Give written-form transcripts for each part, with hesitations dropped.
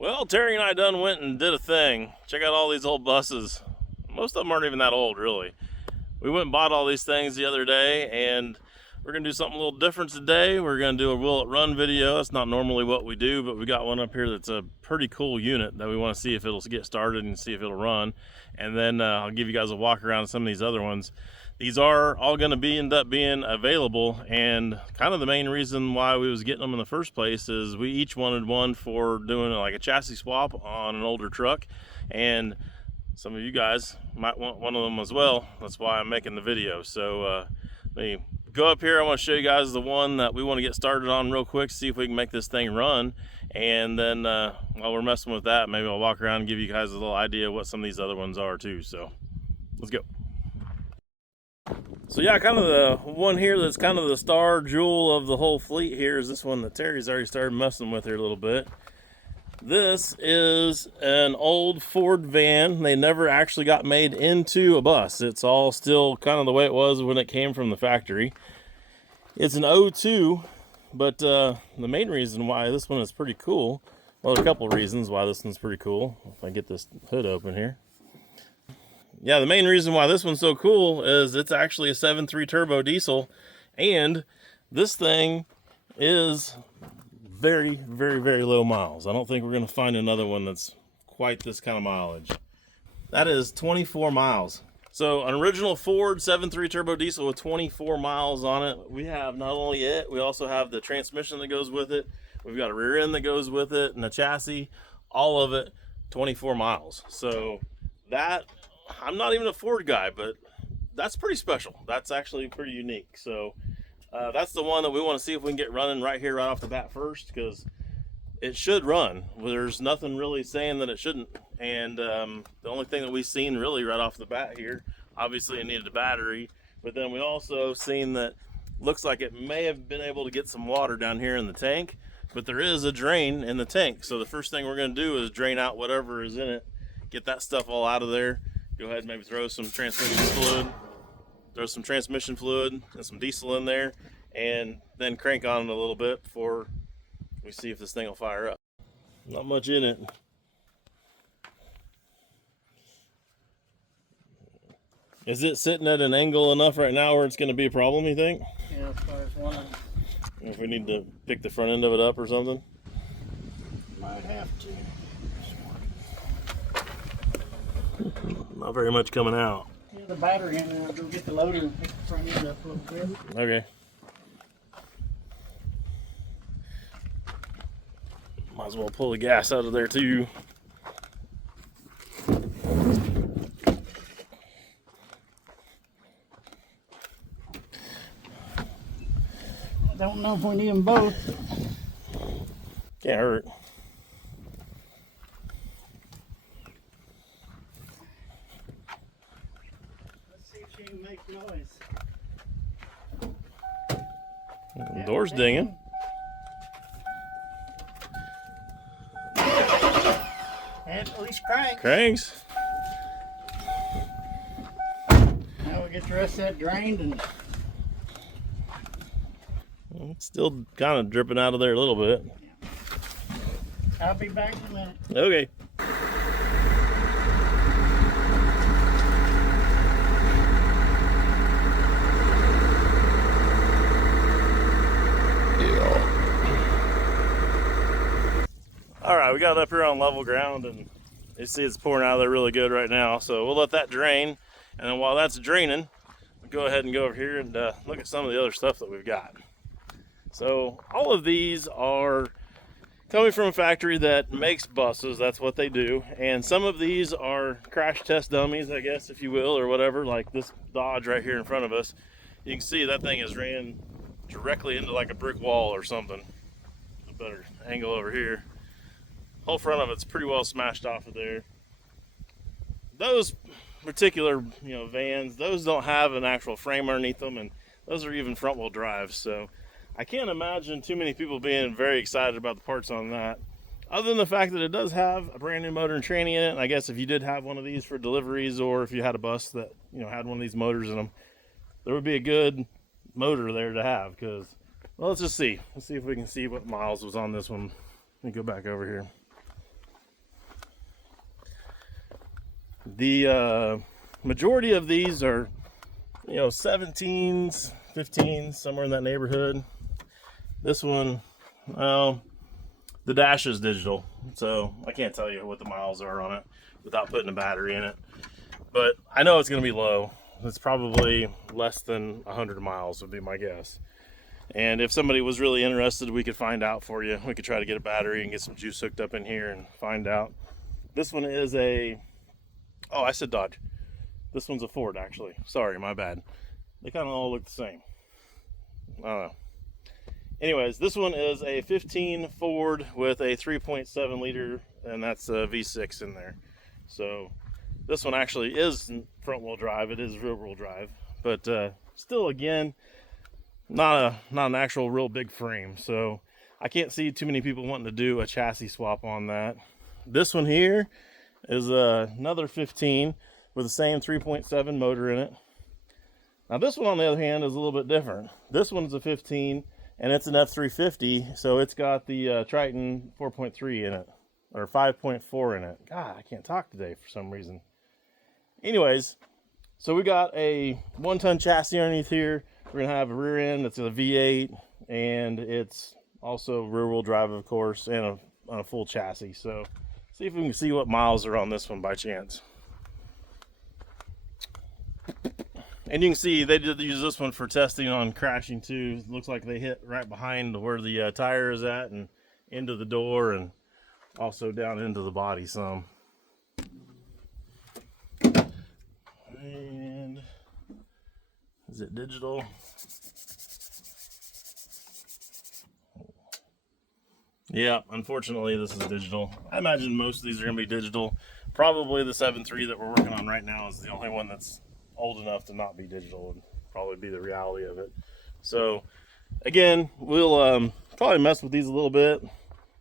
Well, Terry and I done went and did a thing. Check out all these old buses. Most of them aren't even that old, really. We went and bought all these things the other day, and we're going to do something a little different today. We're going to do a Will It Run video. That's not normally what we do, but we got one up here that's a pretty cool unit that we want to see if it'll get started and see if it'll run. And then I'll give you guys a walk around of some of these other ones. These are all going to end up being available, and kind of the main reason why we was getting them in the first place is we each wanted one for doing like a chassis swap on an older truck, and some of you guys might want one of them as well. That's why I'm making the video. So let me go up here. I want to show you guys the one that we want to get started on real quick, see if we can make this thing run. And then while we're messing with that, maybe I'll walk around and give you guys a little idea of what some of these other ones are too. So let's go. So yeah, kind of the one here that's kind of the star jewel of the whole fleet here is this one that Terry's already started messing with here a little bit. This is an old Ford van. They never actually got made into a bus. It's all still kind of the way it was when it came from the factory. It's an '02, but the main reason why this one is pretty cool, well, there are a couple of reasons why this one's pretty cool. If I get this hood open here. Yeah, the main reason why this one's so cool is it's actually a 7.3 turbo diesel, and this thing is very, very, very low miles. I don't think we're going to find another one that's quite this kind of mileage. That is 24 miles. So an original Ford 7.3 turbo diesel with 24 miles on it. We have not only it, we also have the transmission that goes with it. We've got a rear end that goes with it and a chassis, all of it 24 miles. So that, I'm not even a Ford guy, but that's pretty special. That's actually pretty unique. So that's the one that we want to see if we can get running right here, right off the bat first, because it should run. There's nothing really saying that it shouldn't. And the only thing that we've seen really right off the bat here, obviously it needed a battery, but then we also seen that looks like it may have been able to get some water down here in the tank, but there is a drain in the tank. So the first thing we're going to do is drain out whatever is in it, get that stuff all out of there. Go ahead and maybe throw some transmission fluid and some diesel in there, and then crank on it a little bit before we see if this thing will fire up. Not much in it. Is it sitting at an angle enough right now where it's going to be a problem, you think? Yeah, as far as one. If we need to pick the front end of it up or something? Might have to. Not very much coming out. Yeah, the battery in there. I'll go get the loader and pick the front end up a little bit. Okay. Might as well pull the gas out of there too. I don't know if we need them both. Can't hurt. Let's see if she can make noise. The door's dinging. And at least crank. Cranks. Now we get the rest of that drained and It's still kind of dripping out of there a little bit. I'll be back in a minute. Okay. All right, we got up here on level ground, and you see it's pouring out of there really good right now. So we'll let that drain, and then while that's draining, we'll go ahead and go over here and look at some of the other stuff that we've got. So all of these are coming from a factory that makes buses. That's what they do. And some of these are crash test dummies, I guess, if you will, or whatever, like this Dodge right here in front of us. You can see that thing is ran directly into like a brick wall or something. A better angle over here. Whole front of it's pretty well smashed off of there. Those particular, vans, those don't have an actual frame underneath them, and those are even front wheel drive. So I can't imagine too many people being very excited about the parts on that, other than the fact that it does have a brand new motor and tranny in it. And I guess if you did have one of these for deliveries, or if you had a bus that had one of these motors in them, there would be a good motor there to have. Because, well, let's see if we can see what miles was on this one. Let me go back over here. The majority of these are, 17s, 15s, somewhere in that neighborhood. This one, well, the dash is digital, so I can't tell you what the miles are on it without putting a battery in it. But I know it's going to be low. It's probably less than 100 miles would be my guess. And if somebody was really interested, we could find out for you. We could try to get a battery and get some juice hooked up in here and find out. This one is I said Dodge. This one's a Ford, actually. Sorry, my bad. They kind of all look the same. I don't know. Anyways, this one is a 15 Ford with a 3.7 liter, and that's a V6 in there. So this one actually is front wheel drive. It is rear wheel drive, but still, again, not an actual real big frame. So I can't see too many people wanting to do a chassis swap on that. This one here is another 15 with the same 3.7 motor in it. Now this one, on the other hand, is a little bit different. This one's a 15, and it's an F350, so it's got the Triton 4.3 in it, or 5.4 in it. God, I can't talk today for some reason. Anyways, so we got a 1-ton chassis underneath here. We're gonna have a rear end that's a V8, and it's also rear-wheel drive, of course, and a full chassis. So see if we can see what miles are on this one by chance. And you can see they did use this one for testing on crashing too. It looks like they hit right behind where the tire is at and into the door, and also down into the body some. And is it digital? Yeah, unfortunately this is digital. I imagine most of these are going to be digital. Probably the 7.3 that we're working on right now is the only one that's old enough to not be digital, and probably be the reality of it. So again, we'll probably mess with these a little bit.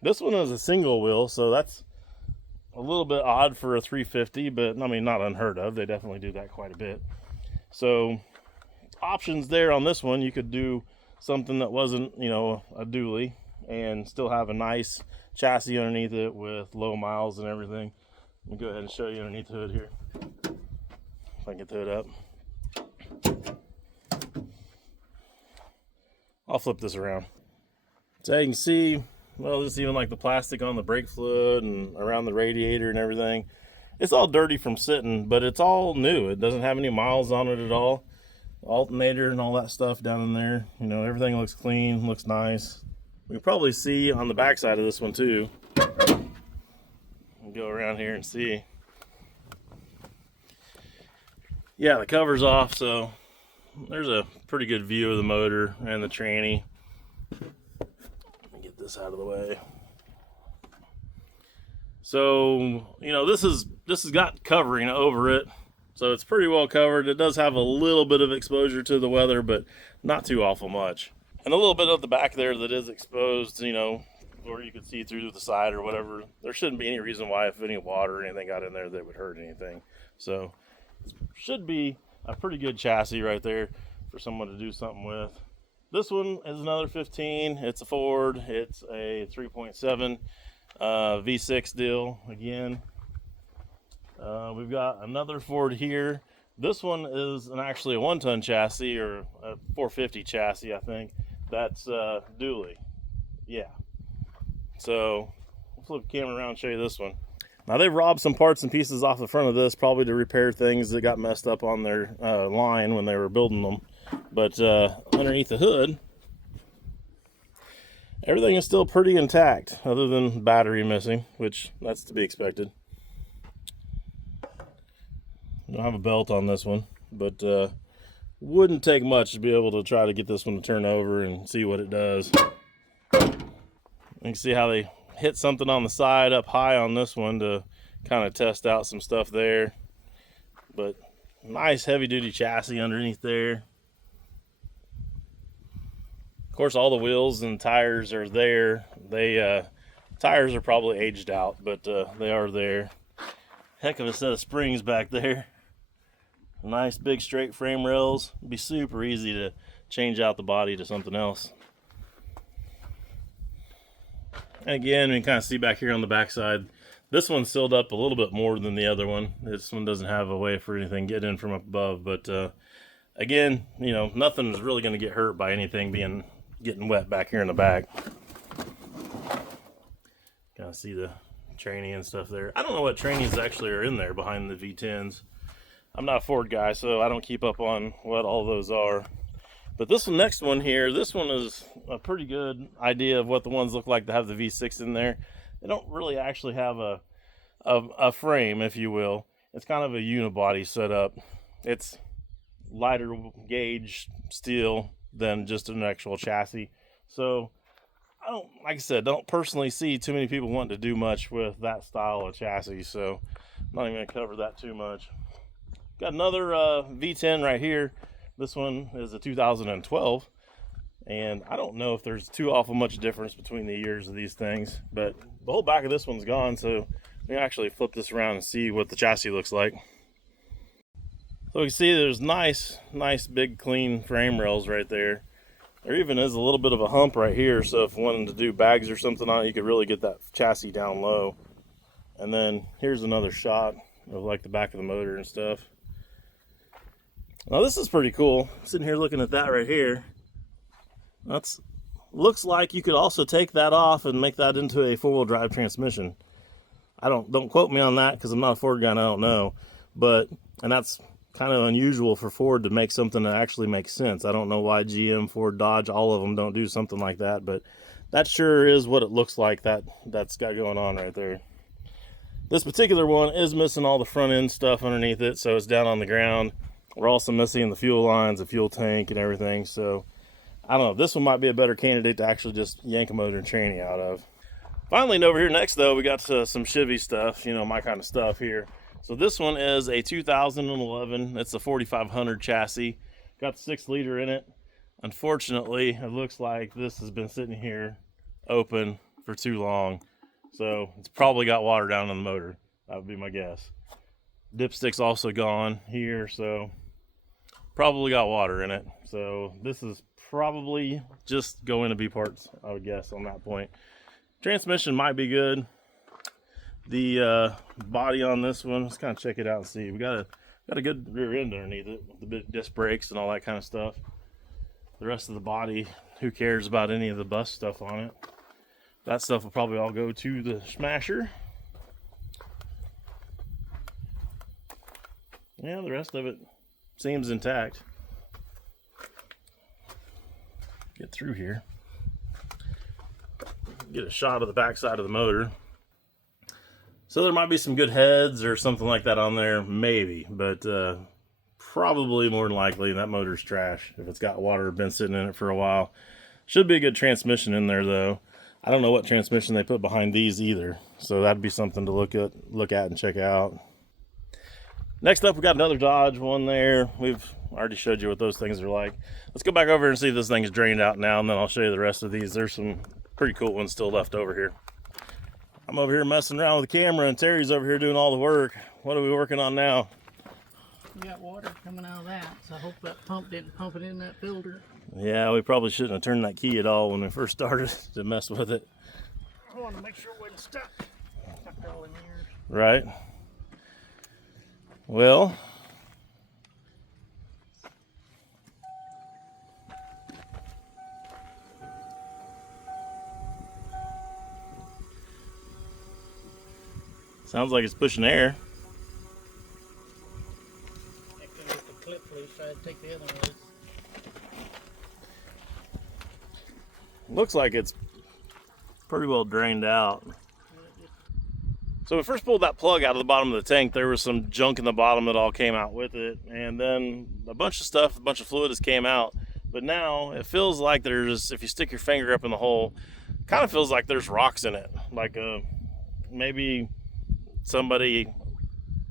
This one is a single wheel, so that's a little bit odd for a 350, but I mean, not unheard of. They definitely do that quite a bit. So options there on this one. You could do something that wasn't, a dually, and still have a nice chassis underneath it with low miles and everything. Let me go ahead and show you underneath the hood here. If I can get the hood up. I'll flip this around. So you can see, well, just even like the plastic on the brake fluid and around the radiator and everything. It's all dirty from sitting, but it's all new. It doesn't have any miles on it at all. Alternator and all that stuff down in there. Everything looks clean, looks nice. We can probably see on the back side of this one too. We'll go around here and see. Yeah, the cover's off, so there's a pretty good view of the motor and the tranny. Let me get this out of the way. So, this has got covering over it, so it's pretty well covered. It does have a little bit of exposure to the weather, but not too awful much. And a little bit of the back there that is exposed, where you could see through the side or whatever. There shouldn't be any reason why, if any water or anything got in there, that would hurt anything. So should be a pretty good chassis right there for someone to do something with. This one is another 15. It's a Ford. It's a 3.7 V6 deal again. We've got another Ford here. This one is actually a 1-ton chassis, or a 450 chassis, I think. That's dually. Yeah. So I'll flip the camera around and show you this one. Now they've robbed some parts and pieces off the front of this, probably to repair things that got messed up on their line when they were building them. But underneath the hood, everything is still pretty intact, other than battery missing, which that's to be expected. I don't have a belt on this one, but wouldn't take much to be able to try to get this one to turn over and see what it does. You can see how they hit something on the side up high on this one to kind of test out some stuff there. But nice heavy duty chassis underneath there. Of course, all the wheels and tires are there. Tires are probably aged out, but they are there. Heck of a set of springs back there. Nice big straight frame rails. It'd be super easy to change out the body to something else. And again, we can kind of see back here on the back side, This one's sealed up a little bit more than the other one. This one doesn't have a way for anything to get in from up above, but again, you know, nothing is really going to get hurt by anything getting wet back here in the back. Kind of see the tranny and stuff there. I don't know what trannies actually are in there behind the V10s. I'm not a Ford guy, so I don't keep up on what all those are. But this next one here, this one is a pretty good idea of what the ones look like that have the V6 in there. They don't really actually have a frame, if you will. It's kind of a unibody setup. It's lighter gauge steel than just an actual chassis. So I don't, like I said, don't personally see too many people wanting to do much with that style of chassis. So I'm not even going to cover that too much. Got another V10 right here. This one is a 2012. And I don't know if there's too awful much difference between the years of these things, but the whole back of this one's gone, so let me actually flip this around and see what the chassis looks like. So you can see there's nice big clean frame rails right there. There even is a little bit of a hump right here, so if wanting to do bags or something on it, you could really get that chassis down low. And then here's another shot of like the back of the motor and stuff. Now this is pretty cool. I'm sitting here looking at that right here. That's looks like you could also take that off and make that into a four-wheel drive transmission. Don't quote me on that because I'm not a Ford guy and I don't know, and that's kind of unusual for Ford to make something that actually makes sense. I don't know why GM, Ford, Dodge, all of them don't do something like that, but that sure is what it looks like that's got going on right there. This particular one is missing all the front end stuff underneath it, so it's down on the ground. We're also missing the fuel lines, the fuel tank, and everything, so I don't know. This one might be a better candidate to actually just yank a motor and tranny out of. Finally, and over here next, though, we got some Chevy stuff, you know, my kind of stuff here. So this one is a 2011. It's a 4500 chassis. Got the 6-liter in it. Unfortunately, it looks like this has been sitting here open for too long. So it's probably got water down in the motor. That would be my guess. Dipstick's also gone here, so probably got water in it. So this is probably just going to be parts, I would guess, on that point. Transmission might be good. The body on this one, let's kind of check it out and see. We got a good rear end underneath it, with the big disc brakes and all that kind of stuff. The rest of the body, who cares about any of the bus stuff on it? That stuff will probably all go to the smasher. Yeah, the rest of it seems intact. Get through here. Get a shot of the back side of the motor. So there might be some good heads or something like that on there, maybe, but probably more than likely that motor's trash if it's got water been sitting in it for a while. Should be a good transmission in there though. I don't know what transmission they put behind these either, so that'd be something to look at and check out. Next up, we got another Dodge one there. We've already showed you what those things are like. Let's go back over and see if this thing's drained out now, and then I'll show you the rest of these. There's some pretty cool ones still left over here. I'm over here messing around with the camera, and Terry's over here doing all the work. What are we working on now? We got water coming out of that, so I hope that pump didn't pump it in that filter. Yeah, we probably shouldn't have turned that key at all when we first started to mess with it. I want to make sure it wasn't stuck. Stuck all in here. Right. Well, sounds like it's pushing air. I couldn't get the clip loose, so I had to take the other one loose. Looks like it's pretty well drained out. So we first pulled that plug out of the bottom of the tank. There was some junk in the bottom that all came out with it, and then a bunch of fluid has came out. But now it feels like there's, if you stick your finger up in the hole, kind of feels like there's rocks in it. Like maybe somebody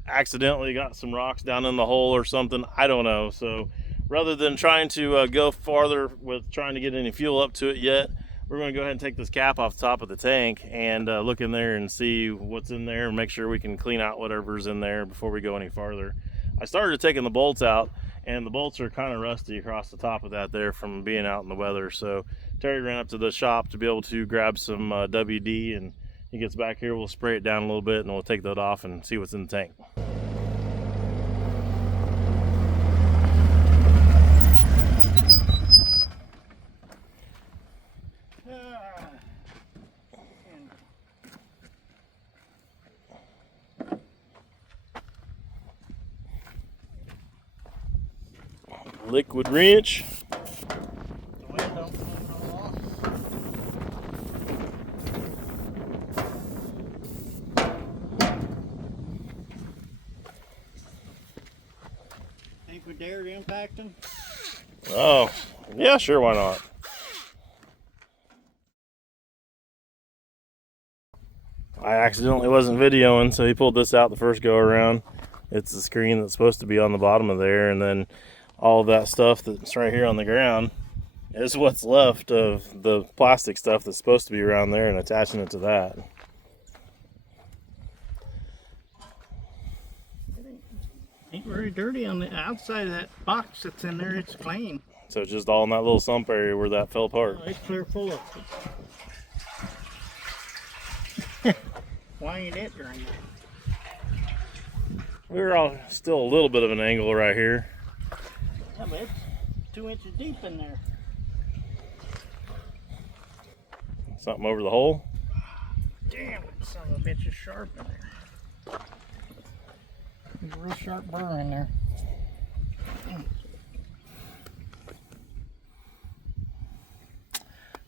accidentally got some rocks down in the hole or something. I don't know. So rather than trying to go farther with trying to get any fuel up to it yet, we're going to go ahead and take this cap off the top of the tank and look in there and see what's in there and make sure we can clean out whatever's in there before we go any farther. I started taking the bolts out, and the bolts are kind of rusty across the top of that there from being out in the weather. So Terry ran up to the shop to be able to grab some WD and he gets back here, we'll spray it down a little bit and we'll take that off and see what's in the tank. Liquid wrench. The wind don't come no off. Think we dare to impact him? Oh, yeah, sure, why not? I accidentally wasn't videoing, so he pulled this out the first go around. It's the screen that's supposed to be on the bottom of there, and then all of that stuff that's right here on the ground is what's left of the plastic stuff that's supposed to be around there, and attaching it to that. Ain't very dirty on the outside of that box that's in there. It's clean. So it's just all in that little sump area where that fell apart. Oh, it's clear full of it. Why ain't it during that? We're all still a little bit of an angle right here. Yeah, but it's 2 inches deep in there. Something over the hole. Damn, son of a bitch is sharp in there. There's a real sharp burr in there.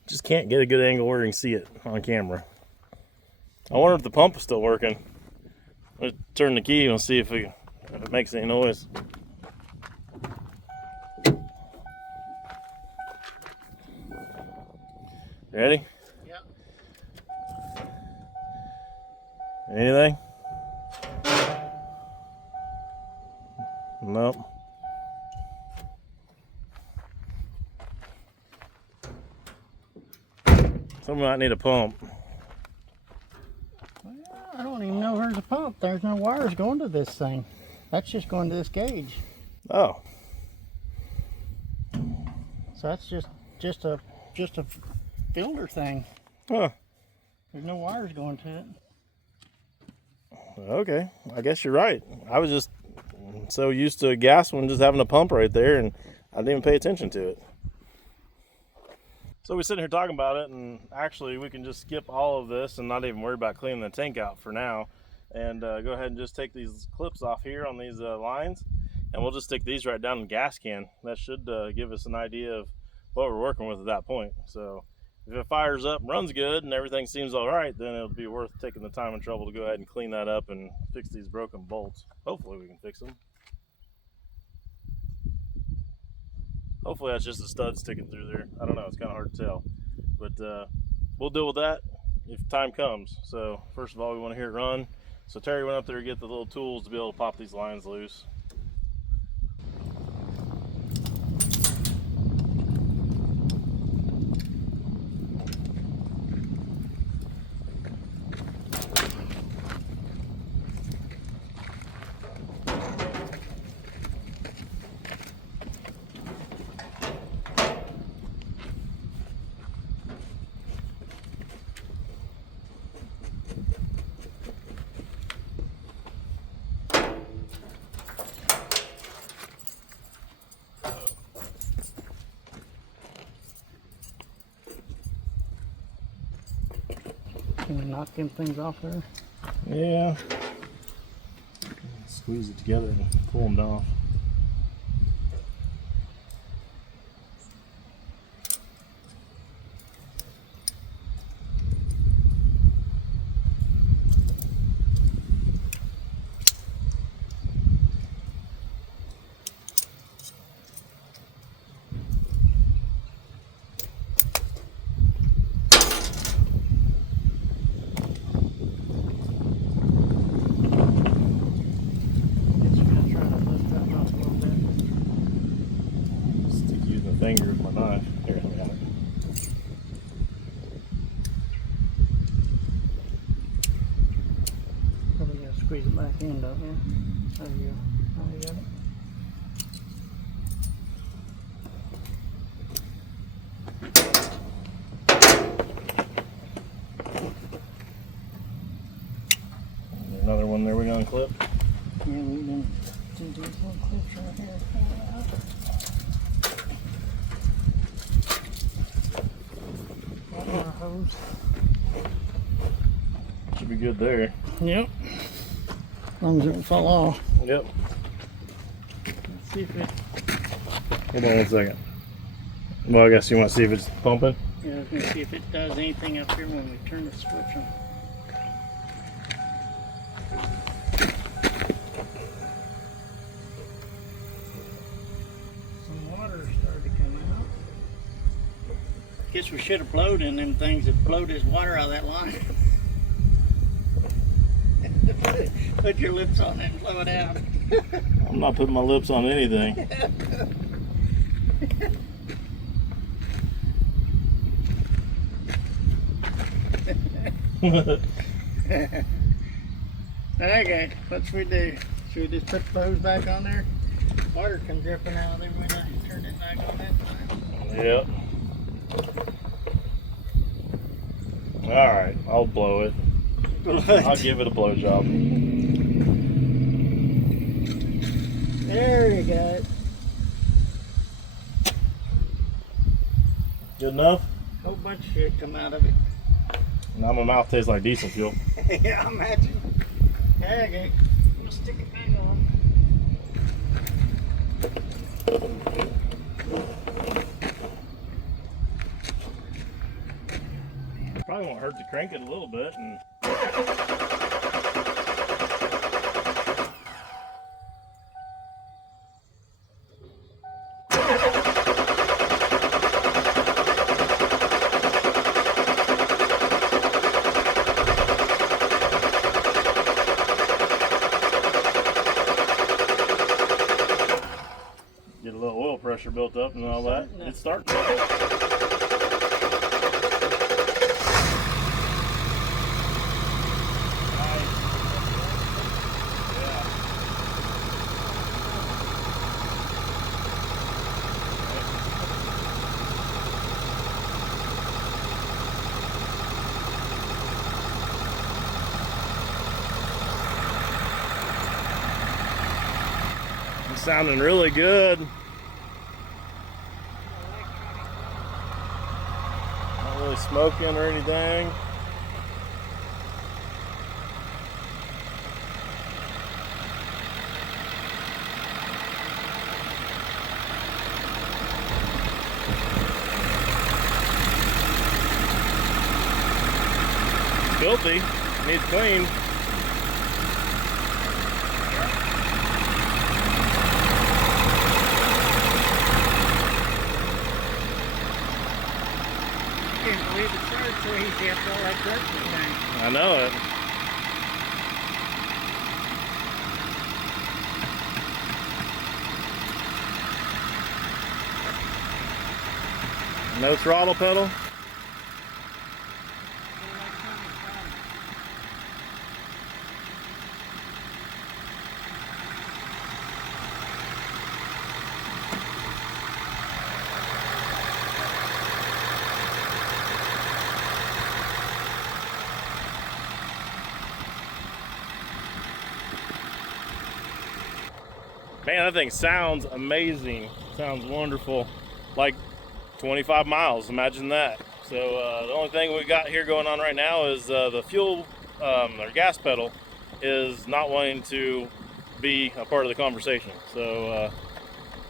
Just can't get a good angle where you can see it on camera. I wonder if the pump is still working. Let's turn the key and see if it makes any noise. Ready? Yep. Anything? Nope. Someone might need a pump. Well, I don't even know there's a pump. There's no wires going to this thing. That's just going to this gauge. Oh. So that's just a filter thing. Huh. There's no wires going to it. Okay. I guess you're right. I was just so used to a gas one just having a pump right there, and I didn't even pay attention to it. So we're sitting here talking about it, and actually we can just skip all of this and not even worry about cleaning the tank out for now, and go ahead and just take these clips off here on these lines, and we'll just stick these right down in the gas can. That should give us an idea of what we're working with at that point. So if it fires up and runs good and everything seems all right, then it'll be worth taking the time and trouble to go ahead and clean that up and fix these broken bolts. Hopefully we can fix them. Hopefully that's just a stud sticking through there. I don't know, it's kind of hard to tell. But we'll deal with that if time comes. So first of all, we want to hear it run. So Terry went up there to get the little tools to be able to pop these lines loose. Can we knock them things off there? Yeah. Squeeze it together and pull them off. Finger with my knife. Here, let me have it. Probably gotta squeeze it back in, don't you? There you go. Now you got it. clip. Yeah, we can do these little clips right here. Pull it out. Got my hose. Should be good there. Yep. As long as it don't fall off. Yep. Let's see if it. Hold on 1 second. Well, I guess you want to see if it's pumping? Yeah, I was going to see if it does anything up here when we turn the switch on. Some water started to come out. Guess we should have blowed in them things that blowed this water out of that line. Put your lips on it and blow it out. I'm not putting my lips on anything. Okay, what should we do? Should we just put the hose back on there? Water comes dripping out of there when I turn it back on that time. Yep. Alright, I'll blow it. I'll give it a blow job. There you go. Good enough? Whole bunch of shit come out of it. Now my mouth tastes like diesel fuel. Yeah, imagine. There you go. We'll stick it back on. Probably won't hurt to crank it a little bit and get a little oil pressure built up and all that. It's starting. It's sounding really good. Not really smoking or anything. Filthy, needs clean. I can't believe it started so easy after all that dirt was down. I know it. No throttle pedal. Man, that thing sounds amazing. Sounds wonderful. Like 25 miles, imagine that. So the only thing we got here going on right now is the fuel or gas pedal is not wanting to be a part of the conversation. So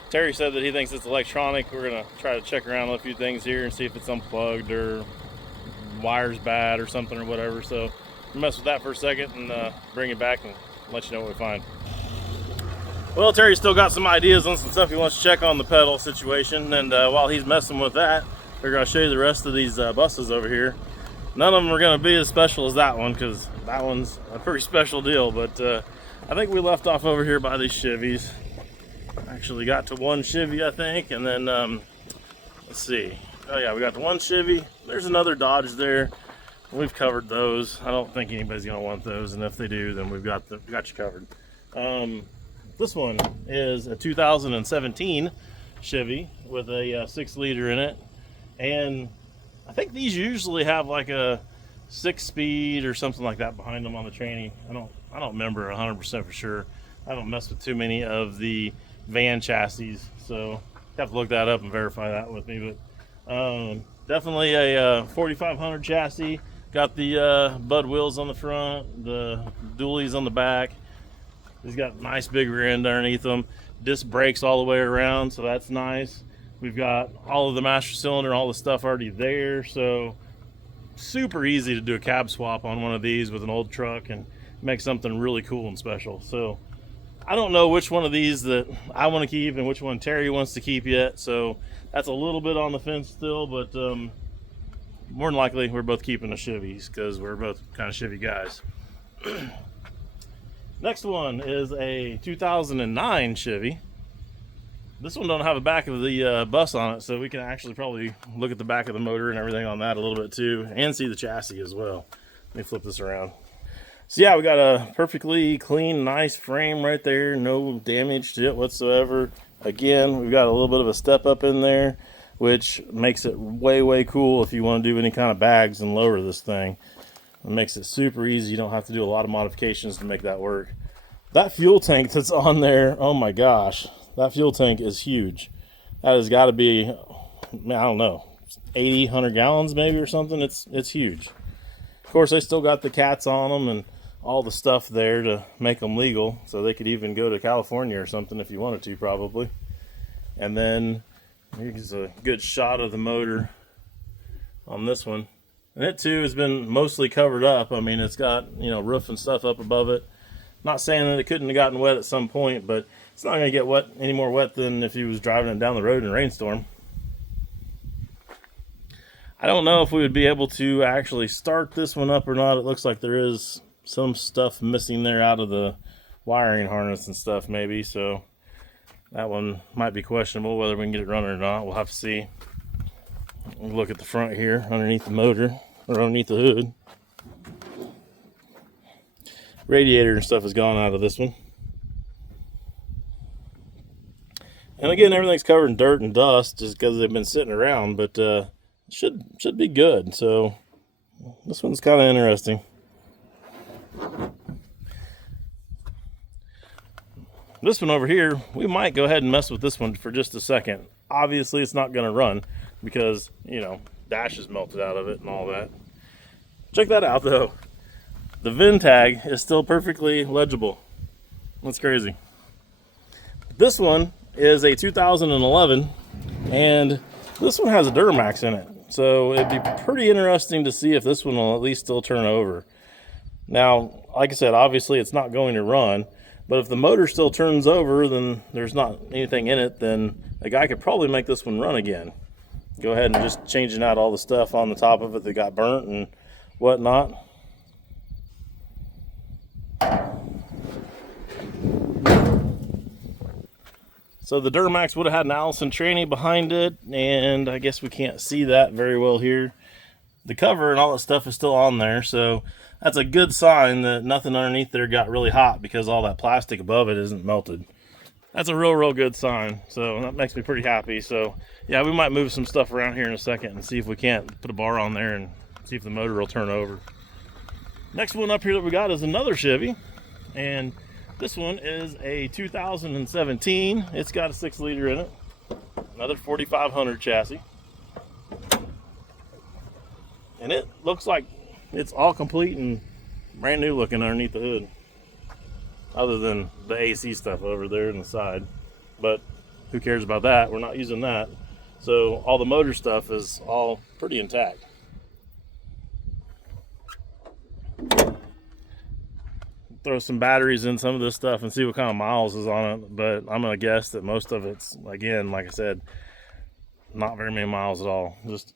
Terry said that he thinks it's electronic. We're gonna try to check around on a few things here and see if it's unplugged or wire's bad or something or whatever. So we'll mess with that for a second and bring it back and let you know what we find. Well, Terry's still got some ideas on some stuff he wants to check on the pedal situation, and while he's messing with that, we're going to show you the rest of these buses over here. None of them are going to be as special as that one, because that one's a pretty special deal, but I think we left off over here by these Chevys. Actually got to one Chevy, I think, and then, let's see. Oh yeah, we got the one Chevy. There's another Dodge there. We've covered those. I don't think anybody's going to want those, and if they do, then we got you covered. This one is a 2017 Chevy with a 6-liter in it, and I think these usually have like a 6-speed or something like that behind them on the tranny. I don't I don't remember 100% for sure. I don't mess with too many of the van chassis, so you have to look that up and verify that with me. But definitely a 4500 chassis. Got the Bud wheels on the front, the dualies on the back. He's got nice big rear end underneath them. Disc brakes all the way around, so that's nice. We've got all of the master cylinder, all the stuff already there, so super easy to do a cab swap on one of these with an old truck and make something really cool and special. So I don't know which one of these that I want to keep and which one Terry wants to keep yet, so that's a little bit on the fence still, but more than likely we're both keeping the Chevys because we're both kind of Chevy guys. Next one is a 2009 Chevy. This one don't have a back of the bus on it, so we can actually probably look at the back of the motor and everything on that a little bit too, and see the chassis as well. Let me flip this around. So yeah, we got a perfectly clean, nice frame right there, no damage to it whatsoever. Again, we've got a little bit of a step up in there, which makes it way cool if you want to do any kind of bags and lower this thing. It makes it super easy. You don't have to do a lot of modifications to make that work. That fuel tank that's on there, oh my gosh, that fuel tank is huge. That has got to be, I don't know, 80, 100 gallons maybe or something. It's huge. Of course, they still got the cats on them and all the stuff there to make them legal, so they could even go to California or something if you wanted to, probably. And then here's a good shot of the motor on this one. And it too has been mostly covered up. I mean, it's got, roof and stuff up above it. Not saying that it couldn't have gotten wet at some point, but it's not going to get wet any more wet than if he was driving it down the road in a rainstorm. I don't know if we would be able to actually start this one up or not. It looks like there is some stuff missing there out of the wiring harness and stuff maybe, so that one might be questionable whether we can get it running or not. We'll have to see. We'll look at the front here underneath the motor, or underneath the hood. Radiator and stuff has gone out of this one. And again, everything's covered in dirt and dust just because they've been sitting around, but should be good. So this one's kind of interesting. This one over here, we might go ahead and mess with this one for just a second. Obviously, it's not going to run because, dash is melted out of it and all that. Check that out, though. The VIN tag is still perfectly legible. That's crazy. This one is a 2011, and this one has a Duramax in it. So it'd be pretty interesting to see if this one will at least still turn over. Now, like I said, obviously it's not going to run, but if the motor still turns over, then there's not anything in it, then a guy could probably make this one run again. Go ahead and just changing out all the stuff on the top of it that got burnt and whatnot. So the Duramax would have had an Allison tranny behind it, and I guess we can't see that very well here. The cover and all that stuff is still on there, so that's a good sign that nothing underneath there got really hot because all that plastic above it isn't melted. That's a real good sign, so that makes me pretty happy. So yeah, we might move some stuff around here in a second and see if we can't put a bar on there and see if the motor will turn over. Next one up here that we got is another Chevy, and this one is a 2017. It's got a 6-liter in it, another 4500 chassis, and it looks like it's all complete and brand new looking underneath the hood, other than the AC stuff over there on the side, but who cares about that? We're not using that. So all the motor stuff is all pretty intact. Throw some batteries in some of this stuff and see what kind of miles is on it, but I'm gonna guess that most of it's, again, like I said, not very many miles at all. Just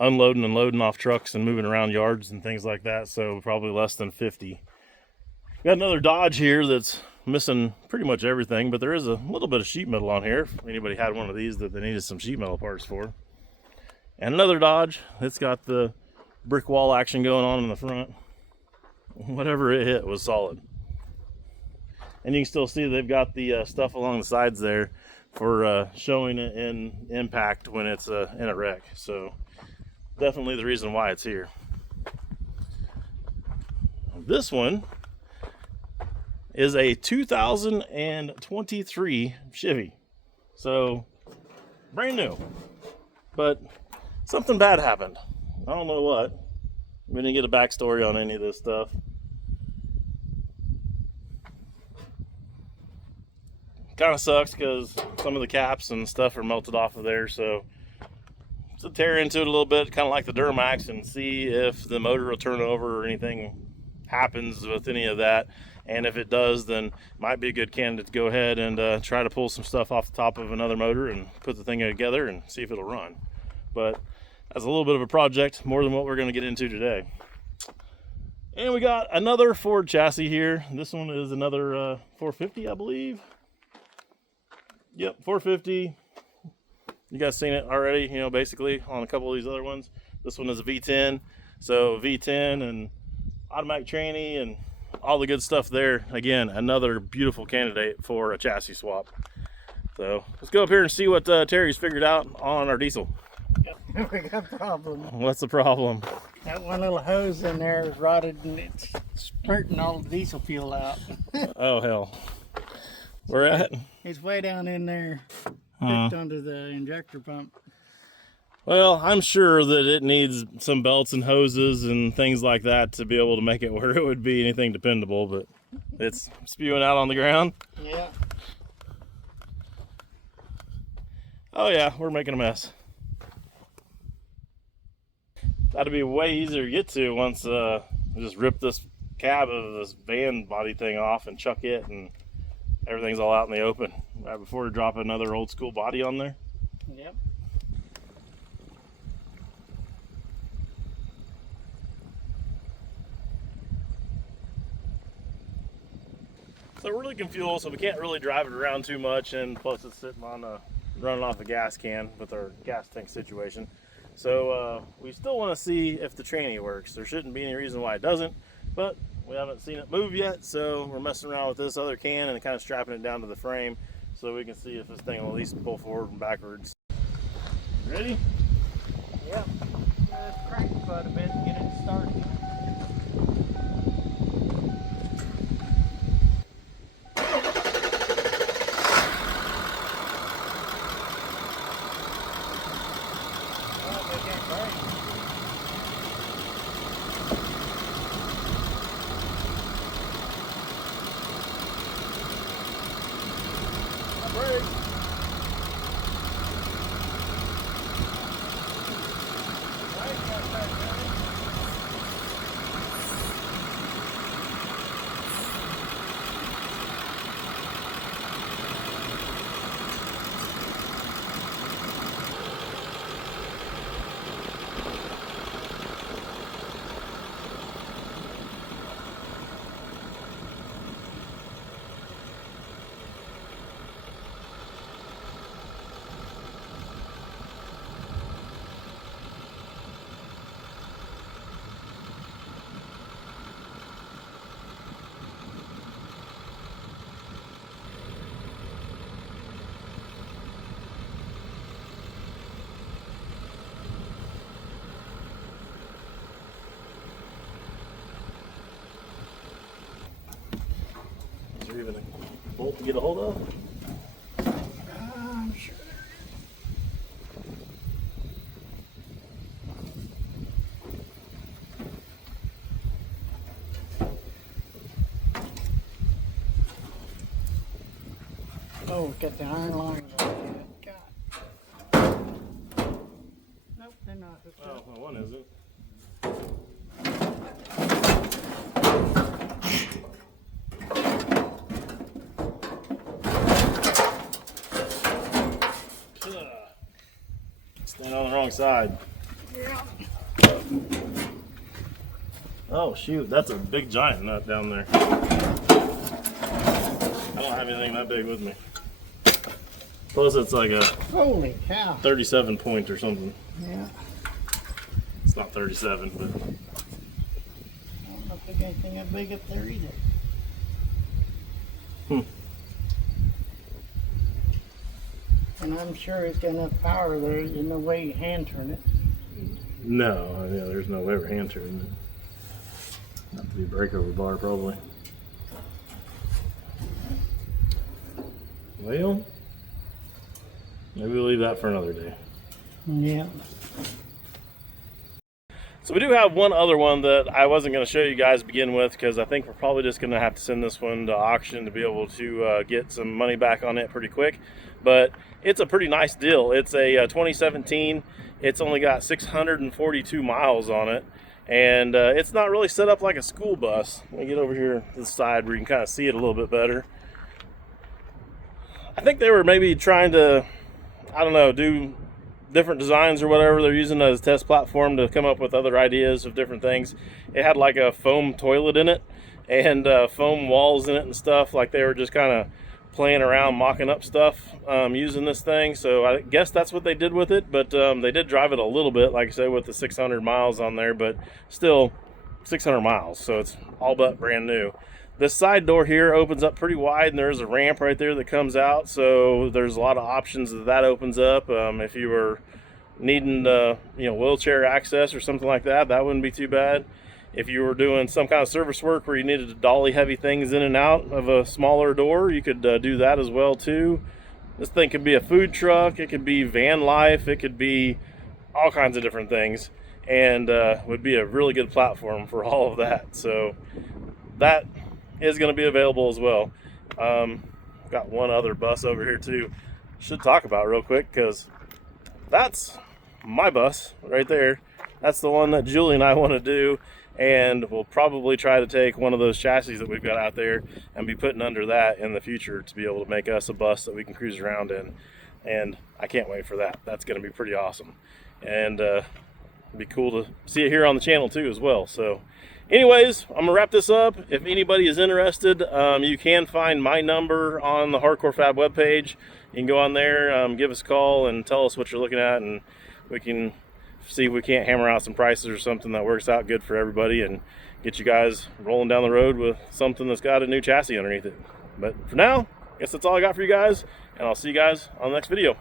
unloading and loading off trucks and moving around yards and things like that, so probably less than 50. Got another Dodge here that's missing pretty much everything, but there is a little bit of sheet metal on here if anybody had one of these that they needed some sheet metal parts for. And another Dodge, it's got the brick wall action going on in the front. Whatever it hit was solid. And you can still see they've got the stuff along the sides there for showing it in impact when it's in a wreck. So definitely the reason why it's here. This one is a 2023 Chevy. So, brand new. But something bad happened. I don't know what. We didn't get a backstory on any of this stuff. Kind of sucks because some of the caps and stuff are melted off of there, so tear into it a little bit, kind of like the Duramax, and see if the motor will turn over or anything happens with any of that. And if it does, then might be a good candidate to go ahead and try to pull some stuff off the top of another motor and put the thing together and see if it'll run. But that's a little bit of a project, more than what we're going to get into today. And we got another Ford chassis here. This one is another 450, I believe. Yep, 450. You guys seen it already, you know, basically on a couple of these other ones. This one is a V10. So V10 and automatic tranny and all the good stuff there. Again, another beautiful candidate for a chassis swap. So let's go up here and see what Terry's figured out on our diesel. Yep. We got a problem. What's the problem? That one little hose in there is rotted and it's spurting all the diesel fuel out. Oh, hell. Where at? It's way down in there, hooked onto the injector pump. Well, I'm sure that it needs some belts and hoses and things like that to be able to make it where it would be anything dependable, but it's spewing out on the ground. Yeah. Oh yeah, we're making a mess. That'd be way easier to get to once just rip this cab of this van body thing off and chuck it, and everything's all out in the open right before we drop another old school body on there. Yep. So we're leaking fuel, so we can't really drive it around too much, and plus it's sitting on running off a gas can with our gas tank situation. So we still want to see if the tranny works. There shouldn't be any reason why it doesn't, but we haven't seen it move yet, so we're messing around with this other can and kind of strapping it down to the frame so we can see if this thing will at least pull forward and backwards. Ready? Yep. Let's crank the butt a bit and get it started. Is there even a bolt to get a hold of? I'm sure. Oh, got the iron lines on it. God. Nope, they're not hooked Oh, up. well, one isn't. Stand on the wrong side. Yeah. Oh shoot, that's a big giant nut down there. I don't have anything that big with me. Plus it's like a Holy cow. 37 point or something. Yeah. It's not 37, but I don't know if there's anything that big up there either. And I'm sure it's got enough power there, there's no way you hand turn it. no, yeah, there's no way we're hand turning it. Have to be a breakover bar probably. Well, maybe we'll leave that for another day. Yeah. So we do have one other one that I wasn't going to show you guys to begin with, because I think we're probably just going to have to send this one to auction to be able to get some money back on it pretty quick. But it's a pretty nice deal. It's a 2017. It's only got 642 miles on it, and it's not really set up like a school bus. Let me get over here to the side where you can kind of see it a little bit better. I think they were maybe trying to, I don't know, do different designs or whatever. They're using it as a test platform to come up with other ideas of different things. It had like a foam toilet in it and foam walls in it and stuff. Like they were just kind of playing around, mocking up stuff using this thing. So I guess that's what they did with it. But they did drive it a little bit, like I said, with the 600 miles on there, but still 600 miles. So it's all but brand new. This side door here opens up pretty wide, and there's a ramp right there that comes out, so there's a lot of options that opens up. If you were needing wheelchair access or something like that, that wouldn't be too bad. If you were doing some kind of service work where you needed to dolly heavy things in and out of a smaller door, you could do that as well too. This thing could be a food truck, it could be van life, it could be all kinds of different things, and would be a really good platform for all of that. So that is going to be available as well. Got one other bus over here too. Should talk about real quick, because that's my bus right there. That's the one that Julie and I want to do, and we'll probably try to take one of those chassis that we've got out there and be putting under that in the future to be able to make us a bus that we can cruise around in. And I can't wait for that. That's going to be pretty awesome, and it'd be cool to see it here on the channel too as well. So anyways, I'm gonna wrap this up. If anybody is interested, you can find my number on the Hardcore Fab webpage. You can go on there, give us a call and tell us what you're looking at, and we can see if we can't hammer out some prices or something that works out good for everybody and get you guys rolling down the road with something that's got a new chassis underneath it. But for now, I guess that's all I got for you guys, and I'll see you guys on the next video.